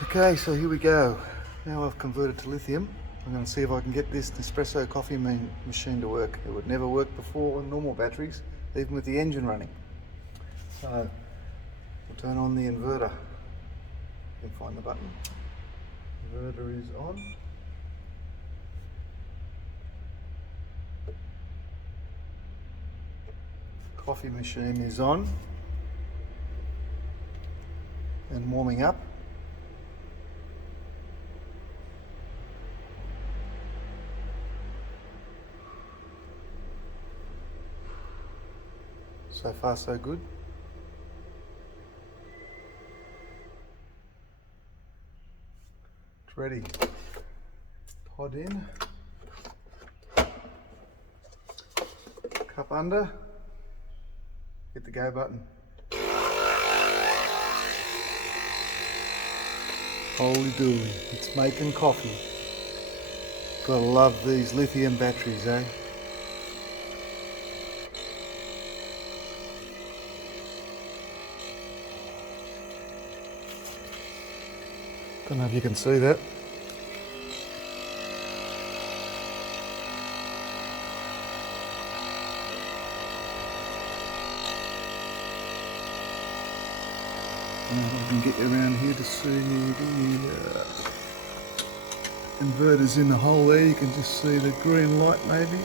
Okay, so here we go. Now I've converted to lithium. I'm going to see if I can get this Nespresso coffee machine to work. It would never work before on normal batteries, even with the engine running. So we'll turn on the inverter. You can find the button. Inverter is on. Coffee machine is on and warming up. So far so good. It's ready. Pod in. Cup under. Hit the go button. Holy dooly, it's making coffee. Gotta love these lithium batteries, eh? Don't know if you can see that. Now I can get you around here to see the inverters in the hole there. You can just see the green light maybe.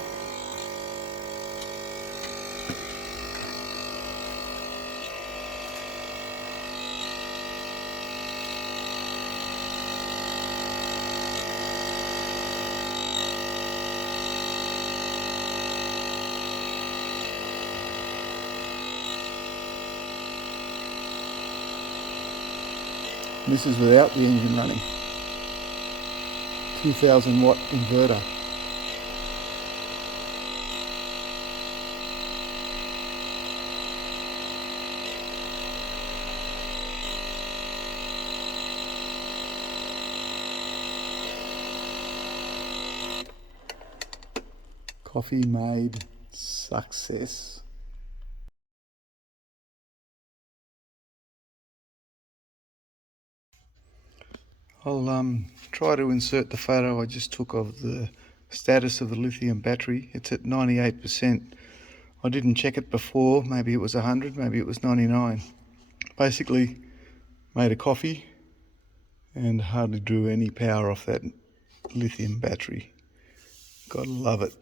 This is without the engine running. 2000 watt inverter. Coffee made success. I'll try to insert the photo I just took of the status of the lithium battery. It's at 98%. I didn't check it before. Maybe it was 100, maybe it was 99. Basically made a coffee and hardly drew any power off that lithium battery. Gotta love it.